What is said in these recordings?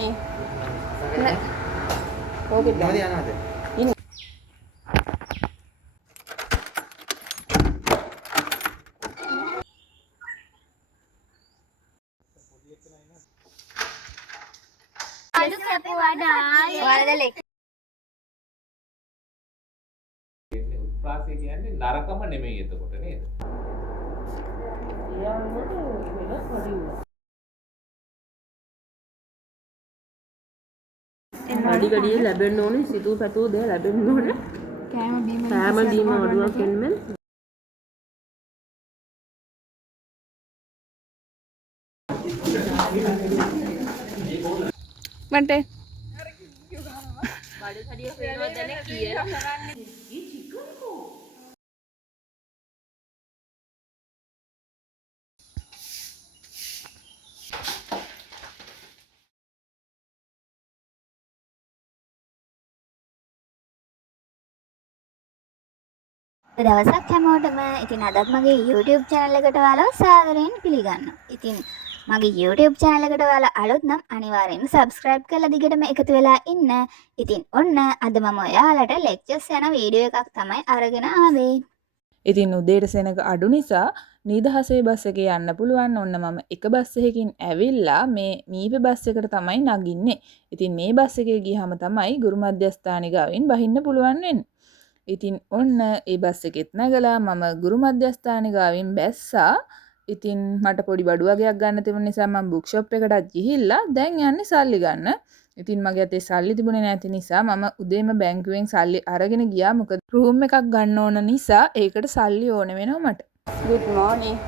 morning. Okay. In. උත්ප්‍රාසය කියන්නේ නරකම නෙමෙයි එතකොට නේද? වැඩි ගඩිය ලැබෙන්න ඕනේ සිතූ පැතූ දේ ලැබෙන්න ඕනේ කෑම බීම අඩුවක් එන්න මන්ට බඩ කඩිය පේනවා දැන කියලා දවසක් හැමෝටම ඉතින් අදත් මගේ YouTube channel එකට ඔයාලව සාදරයෙන් පිළිගන්නවා. ඉතින් මගේ YouTube channel එකට ඔයාලා අලුත් නම් අනිවාර්යෙන් subscribe කරලා දිගටම එකතු වෙලා ඉන්න. ඉතින් ඔන්න අද මම ඔයාලට lectures යන වීඩියෝ එකක් තමයි අරගෙන ආවේ. ඉතින් උදේට සෙනග අඩු නිසා නිදහසේ බස් එකේ යන්න පුළුවන්. ඔන්න මම එක බස් එකකින් ඇවිල්ලා මේ මීපේ බස් එකට තමයි නගින්නේ. ඉතින් මේ බස් එකේ ගියාම තමයි ගුරු මධ්‍යස්ථානෙ ගාවින් බහින්න පුළුවන් වෙන්නේ. ඉතින් ඔන්න ඒ බස් එකෙත් නැගලා මම ගුරු මධ්‍යස්ථානෙ ගාවින් බැස්සා. ඉතින් මට පොඩි බඩු වගේක් ගන්න තිබුණ නිසා මම බුක් ෂොප් එකටත් ගිහිල්ලා දැන් යන්නේ සල්ලි ගන්න. ඉතින් මගේ අතේ සල්ලි තිබුණේ නැති නිසා මම උදේම බැංකුවෙන් සල්ලි අරගෙන ගියා. මොකද රූම් එකක් ගන්න ඕන නිසා ඒකට සල්ලි ඕන වෙනවා මට. good morning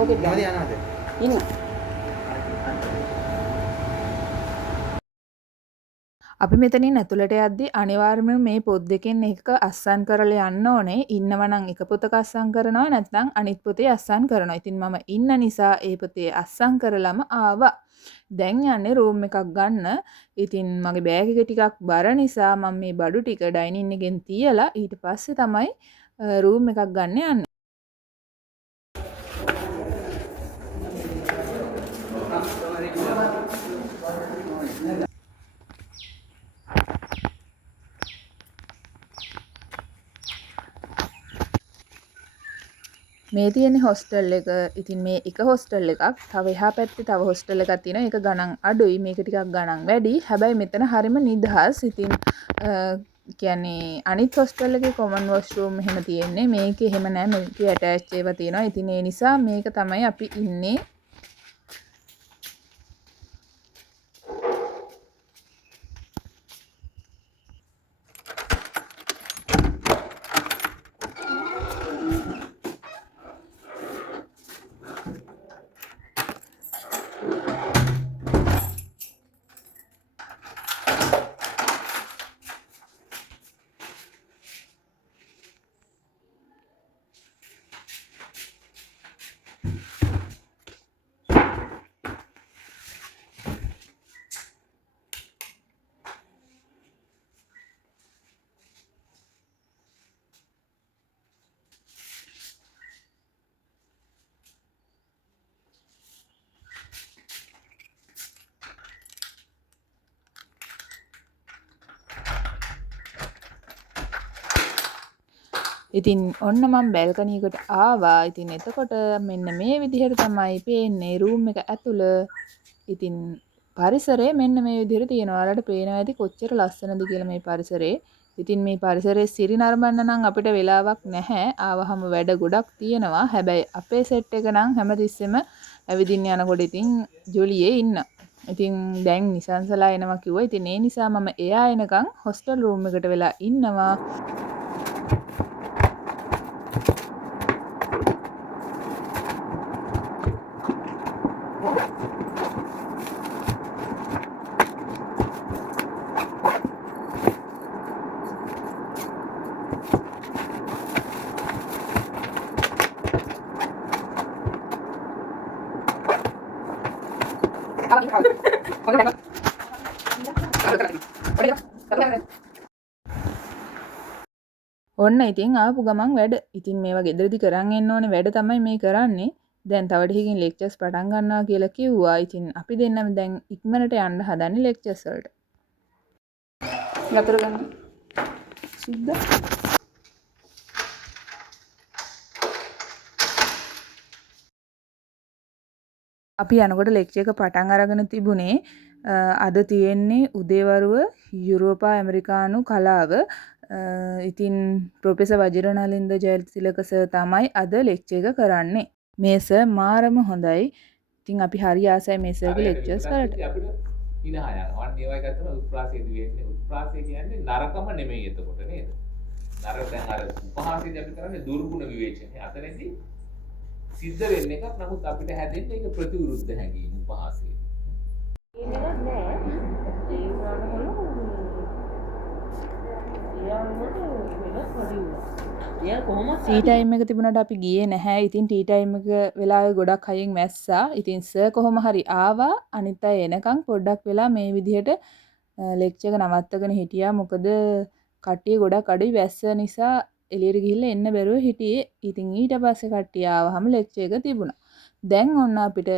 okay in අපි මෙතනින් ඇතුළට යද්දී අනිවාර්යයෙන්ම මේ පොත් දෙකෙන් එකක අස්සන් කරලා යන්න ඕනේ. ඉන්නවා නම් එක පොතක අස්සන් කරනවා නැත්නම් අනිත් පොතේ අස්සන් කරනවා. ඉතින් මම ඉන්න නිසා ඒ පොතේ අස්සන් කරලම ආවා. දැන් යන්නේ රූම් එකක් ගන්න. ඉතින් මගේ බෑග් එක ටිකක් බර නිසා මම මේ බඩු ටික ඩයිනින් එකෙන් තියලා ඊට පස්සේ තමයි රූම් එකක් ගන්න යන්නේ. මේ තියෙන හොස්ටල් එක. ඉතින් මේ එක හොස්ටල් එකක්. තව එහා පැත්තේ තව හොස්ටල් එකක් තියෙනවා. ඒක ගණන් අඩුයි. මේක ටිකක් ගණන් වැඩි. හැබැයි මෙතන හරිම නිදහස්. ඉතින් කියන්නේ අනිත් හොස්ටල් එකේ කොමන් වොෂ්රූම් එහෙම තියෙන්නේ. මේකේ එහෙම නැහැ. මේකේ ඇටැච් ඒවා තියෙනවා. ඉතින් ඒ නිසා මේක තමයි අපි ඉන්නේ. ඉතින් ඔන්න මම බැල්කනි එකට ආවා. ඉතින් එතකොට මෙන්න මේ විදිහට තමයි පේන්නේ රූම් එක ඇතුළ. ඉතින් පරිසරය මෙන්න මේ විදිහට තියෙනවා. ඔයාලට පේනවා ඇති කොච්චර ලස්සනද කියලා මේ පරිසරේ. ඉතින් මේ පරිසරයේ සිරි නරඹන්න නම් අපිට වෙලාවක් නැහැ. ආවහම වැඩ ගොඩක් තියෙනවා. හැබැයි අපේ සෙට් එක නම් හැමතිස්සෙම ඇවිදින්න යනකොට ඉතින් ජොලියේ ඉන්න. ඉතින් දැන් නිසංසලා එනවා කිව්වා. ඉතින් ඒ නිසා මම එයා එනකන් හොස්ටල් රූම් එකට වෙලා ඉන්නවා. ඔන්න ඉතින් ආපු ගමන් වැඩ. ඉතින් මේවා ගෙදරදි කරන් එන්න ඕනේ වැඩ තමයි මේ කරන්නේ. දැන් තව ටිකකින් ලෙක්චර්ස් පටන් ගන්නවා කියලා කිව්වා. ඉතින් අපි දෙන්නම දැන් ඉක්මනට යන්න හදන්නේ ලෙක්චර්ස් වලට. නතර ගන්න. සුද්දා. අපි යනකොට ලෙක්චර් එක පටන් අරගෙන තිබුණේ අද තියෙන්නේ උදේවරුව යුරෝපා ඇමරිකානු කලාව. ඉතින් ප්‍රොෆෙසර් වජිරනලින්ද ජයතිලක සර් තමයි අද ලෙක්චර් එක කරන්නේ. මේ සර් මාරම හොඳයි. ඉතින් අපි හරි ආසයි මේ සර්ගේ ලෙක්චර්ස් වලට. අපිට ඉනහ යනවා. අන්න ඒවයි ගත්තම උත්ප්‍රාසයේදී වෙන්නේ. උත්ප්‍රාසය කියන්නේ නරකම නෙමෙයි එතකොට නේද? නරක දැන් අර උපහාසයේදී අපි කරන්නේ දුර්ගුණ විවේචනය. අතනදී සිද්ධ වෙන්න එකක්. නමුත් අපිට හැදෙන්නේ ඒක ප්‍රතිවිරුද්ධ හැඟීම් උපහාසයේ. ඒක නෑ. ඒ වුණාට ටී ටයිම් එක තිබුණාට අපි ගියේ නැහැ. ඉතින් ටී ටයිම් එක වෙලාවේ ගොඩක් අයින් මැස්සා. ඉතින් සර් කොහොම හරි ආවා. අනිත් අය එනකන් පොඩ්ඩක් වෙලා මේ විදිහට ලෙක්චර් එක නවත්තගෙන හිටියා. මොකද කට්ටිය ගොඩක් අඩුයි වැස්ස නිසා එළියට ගිහිල්ලා එන්න බැරුව හිටියේ. ඉතින් ඊට පස්සේ කට්ටිය ආවහම ලෙක්චර් එක තිබුණා. දැන් ඔන්න අපිට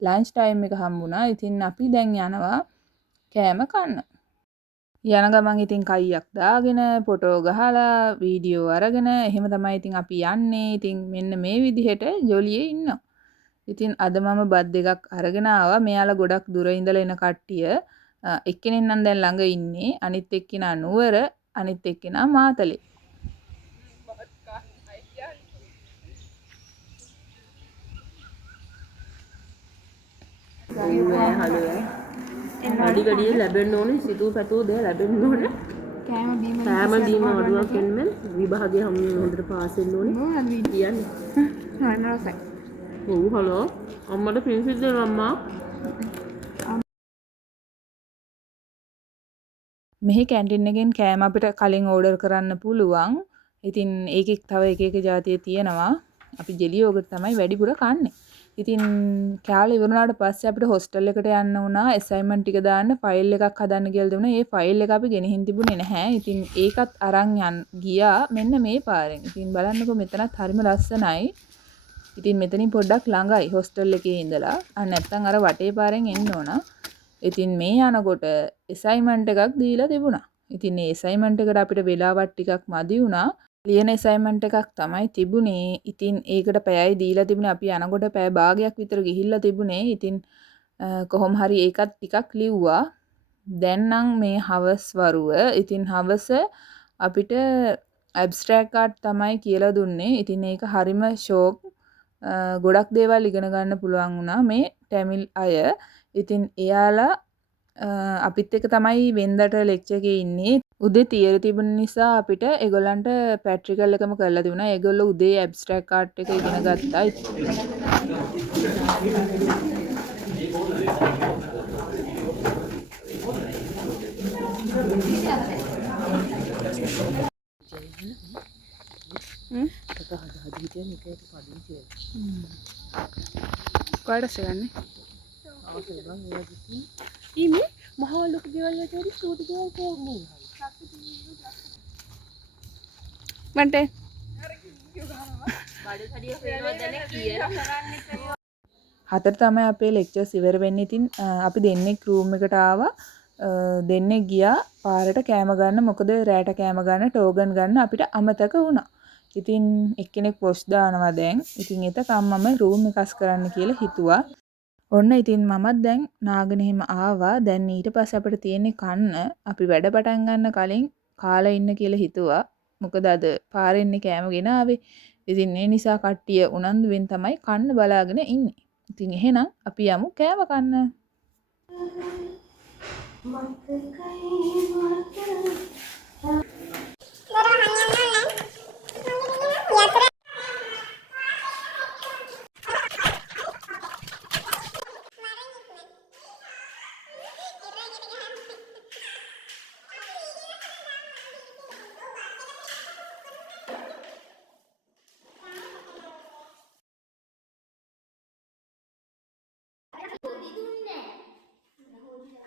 ලන්ච් ටයිම් එක හම්බුණා. ඉතින් අපි දැන් යනවා කෑම කන්න. යන ගමන් ඉතින් කයියක් දාගෙන ෆොටෝ ගහලා වීඩියෝ අරගෙන එහෙම තමයි ඉතින් අපි යන්නේ. ඉතින් මෙන්න මේ විදිහට ජොලියේ ඉන්නවා. ඉතින් අද මම බත් දෙකක් අරගෙන ආවා. මෙයාලා ගොඩක් දුර ඉඳලා එන කට්ටිය. එක්කෙනෙක් නම් දැන් ළඟ ඉන්නේ. අනිත් එක්කෙනා නුවර, අනිත් එක්කෙනා මාතලේ. වැඩි වැඩිය ලැබෙන්න ඕනේ සිතූ පැතූ දේ ලැබෙන්න ඕනේ කෑම බීම අඩුවක් වෙන්න විභාගයේ හොඳට පාස් වෙන්න ඕනේ කියන්නේ නරසයි ඔව් හලෝ අම්මට පින් සිද්ධ වෙනවා අම්මා මෙහි කැන්ටින් එකෙන් කෑම අපිට කලින් ඕඩර් කරන්න පුළුවන්. ඉතින් ඒකෙක් තව එක එක જાතිය තියෙනවා. අපි ජෙලි යෝගට් තමයි වැඩිපුර කන්නේ. ඉතින් කාලේ ඉවරුණාට පස්සේ අපිට හොස්ටල් එකට යන්න වුණා ඇසයින්මන්ට් ටික දාන්න ෆයිල් එකක් හදන්න කියලා දුන්නා. ඒ ෆයිල් එක අපි ගෙනihin තිබුණේ නැහැ. ඉතින් ඒකත් අරන් ගියා මෙන්න මේ පාරෙන්. ඉතින් බලන්නකෝ මෙතනත් හරිම ලස්සනයි. ඉතින් මෙතනින් පොඩ්ඩක් ළඟයි හොස්ටල් එකේ ඉඳලා. නැත්තම් අර වටේ පාරෙන් එන්න ඕන. ඉතින් මේ යනකොට ඇසයින්මන්ට් එකක් දීලා තිබුණා. ඉතින් මේ ඇසයින්මන්ට් එකට අපිට වෙලාවක් ටිකක් මදි වුණා. ලියන ඇසයින්මන්ට් එකක් තමයි තිබුණේ. ඉතින් ඒකට පැයයි දීලා තිබුණේ. අපි යනකොට පැය භාගයක් විතර ගිහිල්ලා තිබුණේ. ඉතින් කොහොම හරි ඒකත් ටිකක් ලිව්වා. දැන් නම් මේ හවස් වරුව. ඉතින් හවස අපිට ඇබ්ස්ට්‍රැක්ට් ආර්ට් තමයි කියලා දුන්නේ. ඉතින් ඒක හරිම ෂෝක්. ගොඩක් දේවල් ඉගෙන ගන්න පුළුවන් වුණා මේ ටැමිල් අය. ඉතින් එයාලා අපිත් එක තමයි වෙන්දට ලෙක්චර් එකේ ඉන්නේ. උදේ තියරි තිබුණ නිසා අපිට ඒගොල්ලන්ට ප්‍රැක්ටිකල් එකම කරලා තිබුණා. ඒගොල්ලෝ උදේ ඇබ්ස්ට්‍රැක්ට් ආර්ට් එක ඉගෙන ගත්තා. කොහෙටද යන්නේ? ඉමේ මහා ලොකු ගෙවල් වලට වැඩි චූටි ගෙවල් කොහොමද? මන්ට හතර තමයි අපේ ලෙක්චර්ස් ඉවර වෙන්නේ. ඉතින් අපි දෙන්නෙක් රූම් එකට ආවා. දෙන්නෙක් ගියා පාරට කෑම ගන්න. මොකද රැට කෑම ගන්න ටෝගන් ගන්න අපිට අමතක වුණා. ඉතින් එක්කෙනෙක් පොස් දානවා දැන්. ඉතින් එතකම් මම රූම් එකස් කරන්න කියලා හිතුවා. ඔන්න ඉතින් මමත් දැන් නාගෙන එහෙම ආවා. දැන් ඊට පස්සේ අපිට තියෙන්නේ කන්න. අපි වැඩ පටන් ගන්න කලින් කාලා ඉන්න කියලා හිතුවා. මොකද අද පාරේ ඉන්නේ කෑම ගෙන ආවේ. ඉතින් ඒ නිසා කට්ටිය උනන්දුවෙන් තමයි කන්න බලාගෙන ඉන්නේ. ඉතින් එහෙනම් අපි යමු කෑම කන්න.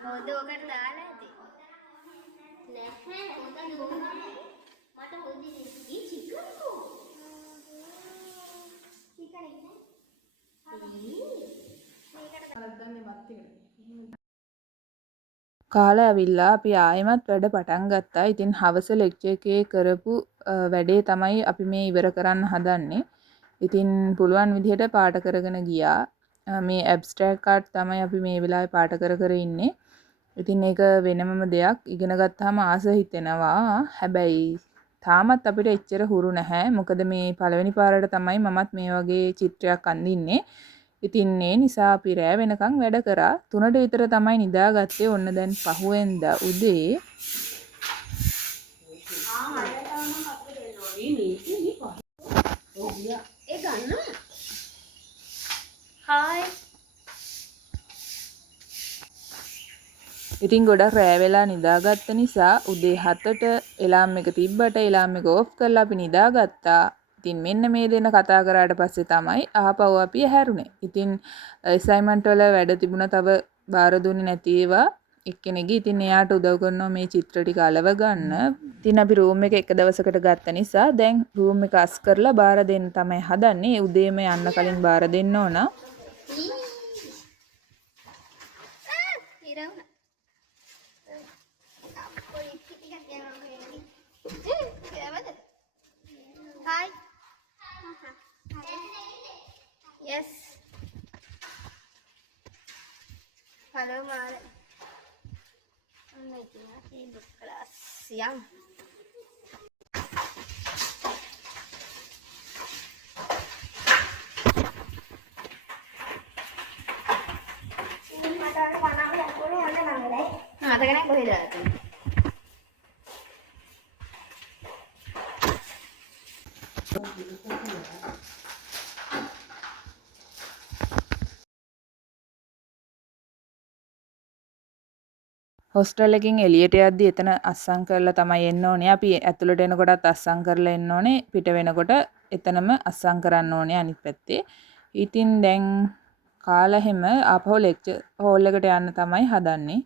හොදෝකට දාලා ඇති. නැහැ. හොදා දුන්නා. මට හොදි නෙයි චිකන් කෝ. කාලා ඇවිල්ලා අපි ආයෙමත් වැඩ පටන් ගත්තා. ඉතින් හවස ලෙක්චර් එකේ කරපු වැඩේ තමයි අපි මේ ඉවර කරන්න හදන්නේ. ඉතින් පුළුවන් විදිහට පාට කරගෙන ගියා. මේ ඇබ්ස්ට්‍රැක්ට් ආර්ට් තමයි අපි මේ වෙලාවේ පාට කර ඉන්නේ. ඉතින් ඒක වෙනමම දෙයක්. ඉගෙන ගත්තාම ආස හිතෙනවා. හැබැයි තාමත් අපිට එච්චර හුරු නැහැ. මොකද මේ පළවෙනි පාරට තමයි මමත් මේ වගේ චිත්‍රයක් අඳින්නේ. ඉතින් ඒ නිසා අපි රෑ වෙනකන් වැඩ කරා. 3ට විතර තමයි නිදාගත්තේ. ඔන්න දැන් පහුවෙන්දා උදේ ඉතින් ගොඩක් රෑ වෙලා නිදාගත්ත නිසා උදේ 7ට එලාම් එක තිබ්බට එලාම් එක ඕෆ් කරලා අපි නිදාගත්තා. ඉතින් මෙන්න මේ දෙන කතා කරාට පස්සේ තමයි ආපහු අපි හැරුණේ. ඉතින් අසයින්මන්ට් වල වැඩ තිබුණා තව බාර දුන්නේ නැති ඒවා එක්කෙනෙක්ගේ. ඉතින් එයාට උදව් කරනවා මේ චිත්‍ර ටික අලව ගන්න. ඉතින් අපි රූම් එක දවසකට ගත්ත නිසා දැන් රූම් එක අස් කරලා බාර දෙන්න තමයි හදන්නේ. උදේම යන්න කලින් බාර දෙන්න ඕන. Hi. Yes. Hello, Mara. I'm making a book class. Yum. Ada boleh datang. Hostel එකකින් එළියට යද්දි එතන අස්සම් කරලා තමයි එන්න ඕනේ. අපි ඇතුළට එනකොටත් අස්සම් කරලා එන්න ඕනේ. පිට වෙනකොට එතනම අස්සම් කරන්න ඕනේ අනිත් පැත්තේ. ඉතින් දැන් කාලා හැම ආපහු ලෙක්චර් හෝල් එකට යන්න තමයි හදන්නේ.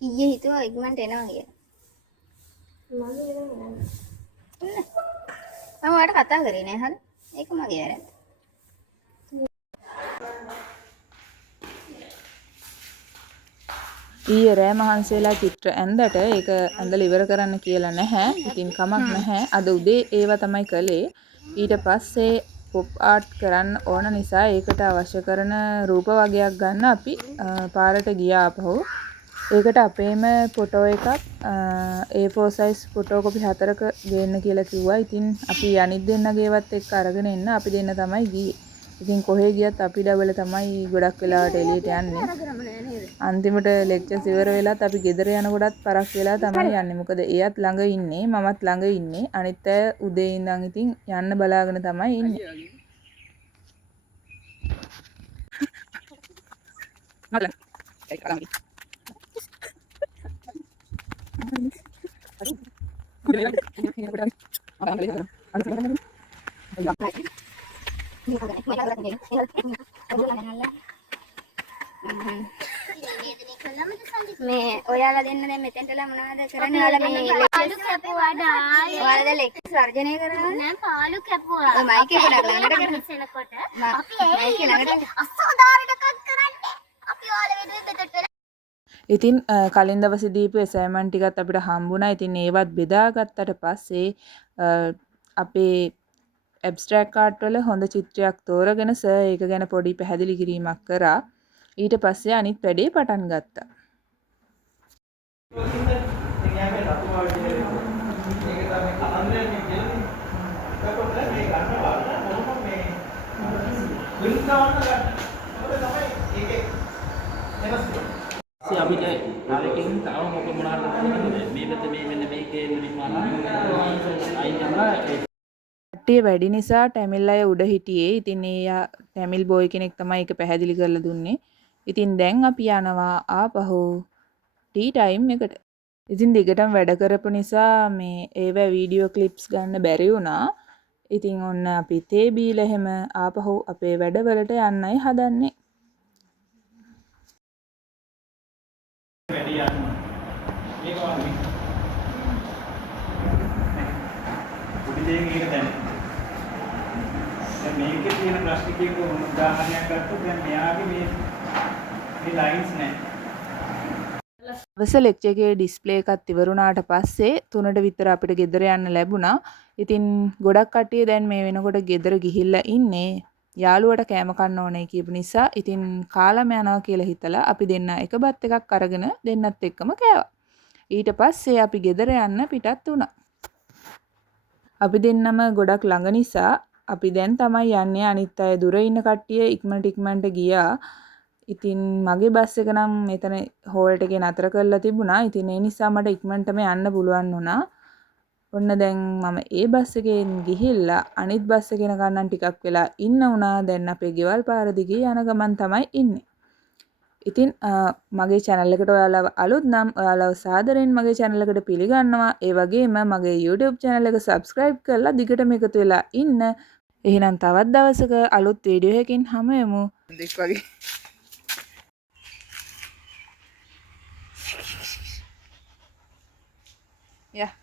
ඊයේ හිතුවා ඉක්මනට එනවා කියලා. මම ඔයාලට කතා කරේ නෑ හරි. ඒක මගේ වැරද්ද. ඊයේ රෑ මහන්සියලා චිත්‍ර ඇඳට ඒක ඇඳලා ඉවර කරන්න කියලා නැහැ. ඉතින් කමක් නැහැ. අද උදේ ඒව තමයි කළේ. ඊට පස්සේ පොප් ආර්ට් කරන්න ඕන නිසා ඒකට අවශ්‍ය කරන රූප වගයක් ගන්න අපි පාරට ගියා ආපහු. ඒකට අපේම ෆොටෝ එකක් A4 size ෆොටෝ කොපි 4ක ගේන්න කියලා කිව්වා. ඉතින් අපි අනිත් දෙන්නගේවත් එක්ක අරගෙන එන්න අපි දෙන්න තමයි ගියේ. ඉතින් කොහේ ගියත් අපි ඩබල තමයි ගොඩක් වෙලාවට එළියට යන්නේ. අන්තිමට ලෙක්චර්ස් ඉවර වෙලාත් අපි ගෙදර යනකොටත් පරක් වෙලා තමයි යන්නේ. මොකද එයාත් ළඟ ඉන්නේ, මමත් ළඟ ඉන්නේ. අනිත් අය උදේ ඉඳන් ඉතින් යන්න බලාගෙන තමයි ඉන්නේ. මේ ඔයාලා දෙන්න දැන් මෙතෙන්ටලා මොනවද කරන්නේ? ඔයාලා මේ පාලු කැපුවා ඩායි. ඔයාලා ලෙක්චර් වර්ජනය කරනවා නෑ පාලු කැපුවා. ඔය මයික් එක ළඟට කරනකොට අපි මයික් ළඟට අසෝදාරයටක් කරන්නේ. අපි ඔයාලා වෙනුවෙන් දෙකට ඉතින් කලින් දවසේ දීපු ඇසයින්මන්ට් ටිකත් අපිට හම්බුණා. ඉතින් ඒවත් බෙදාගත්තට පස්සේ අපේ ඇබ්ස්ට්‍රැක්ට් ආර්ට් වල හොඳ චිත්‍රයක් තෝරගෙන සර් ඒක ගැන පොඩි පැහැදිලි කිරීමක් කරා. ඊට පස්සේ අනිත් වැඩේ පටන් ගත්තා. අපිට ආරකෙන් තව මොක මොනවාද මේ පැත්ත මේ මෙන්න මේකේ නිර්මාණ අයින් කරලා කට්ටිය වැඩි නිසා ටැමිල් අය උඩ හිටියේ. ඉතින් එයා ටැමිල් බෝයි කෙනෙක් තමයි ඒක පැහැදිලි කරලා දුන්නේ. ඉතින් දැන් අපි යනවා ආපහු ටී ටයිම් එකට. ඉතින් දිගටම වැඩ කරපු නිසා මේ ඒව වීඩියෝ ක්ලිප්ස් ගන්න බැරි වුණා. ඉතින් ඔන්න අපි තේ බීලා එහෙම ආපහු අපේ වැඩවලට යන්නයි හදන්නේ. වැඩි යන්න. මේක වගේ. පොඩි දෙයක් එක දැන්. දැන් මේකේ තියෙන ප්ලාස්ටික් එක උදාහරණයක් ගත්තොත් දැන් මෙයාගේ මේ ලයින්ස් නැහැ. දවස ලෙක්චර් එකේ ඩිස්ප්ලේ එකත් ඉවරුණාට පස්සේ 3ට විතර අපිට ගෙදර යන්න ලැබුණා. ඉතින් ගොඩක් කට්ටිය දැන් මේ වෙනකොට ගෙදර ගිහිල්ලා ඉන්නේ. යාළුවට කෑම කන්න ඕනේ කියපු නිසා ඉතින් කාලම යනවා කියලා හිතලා අපි දෙන්න එක බත් එකක් අරගෙන දෙන්නත් එක්කම කෑවා. ඊට පස්සේ අපි ගෙදර යන්න පිටත් වුණා. අපි දෙන්නම ගොඩක් ළඟ නිසා අපි දැන් තමයි යන්නේ. අනිත් අය දුර ඉන්න කට්ටිය ඉක්මනට ගියා. ඉතින් මගේ බස් එක නම් මෙතන හෝල්ට් එකේ නතර කරලා තිබුණා. ඉතින් ඒ නිසා මට ඉක්මනටම යන්න පුළුවන් වුණා. ඔන්න දැන් මම ඒ බස් එකෙන් ගිහිල්ලා අනිත් බස් එක යනකම් නම් ටිකක් වෙලා ඉන්න වුණා. දැන් අපේ ගෙවල් පාර දිගේ යන ගමන් තමයි ඉන්නේ. ඉතින් මගේ channel එකට ඔයාලව අලුත් නම් ඔයාලව සාදරයෙන් මගේ channel එකට පිළිගන්නවා. ඒ වගේම මගේ YouTube channel එක subscribe කරලා දිගටම එකතු වෙලා ඉන්න. එහෙනම් තවත් දවසක අලුත් වීඩියෝ එකකින් හමු වෙමු. දෙක් වගේ Yeah.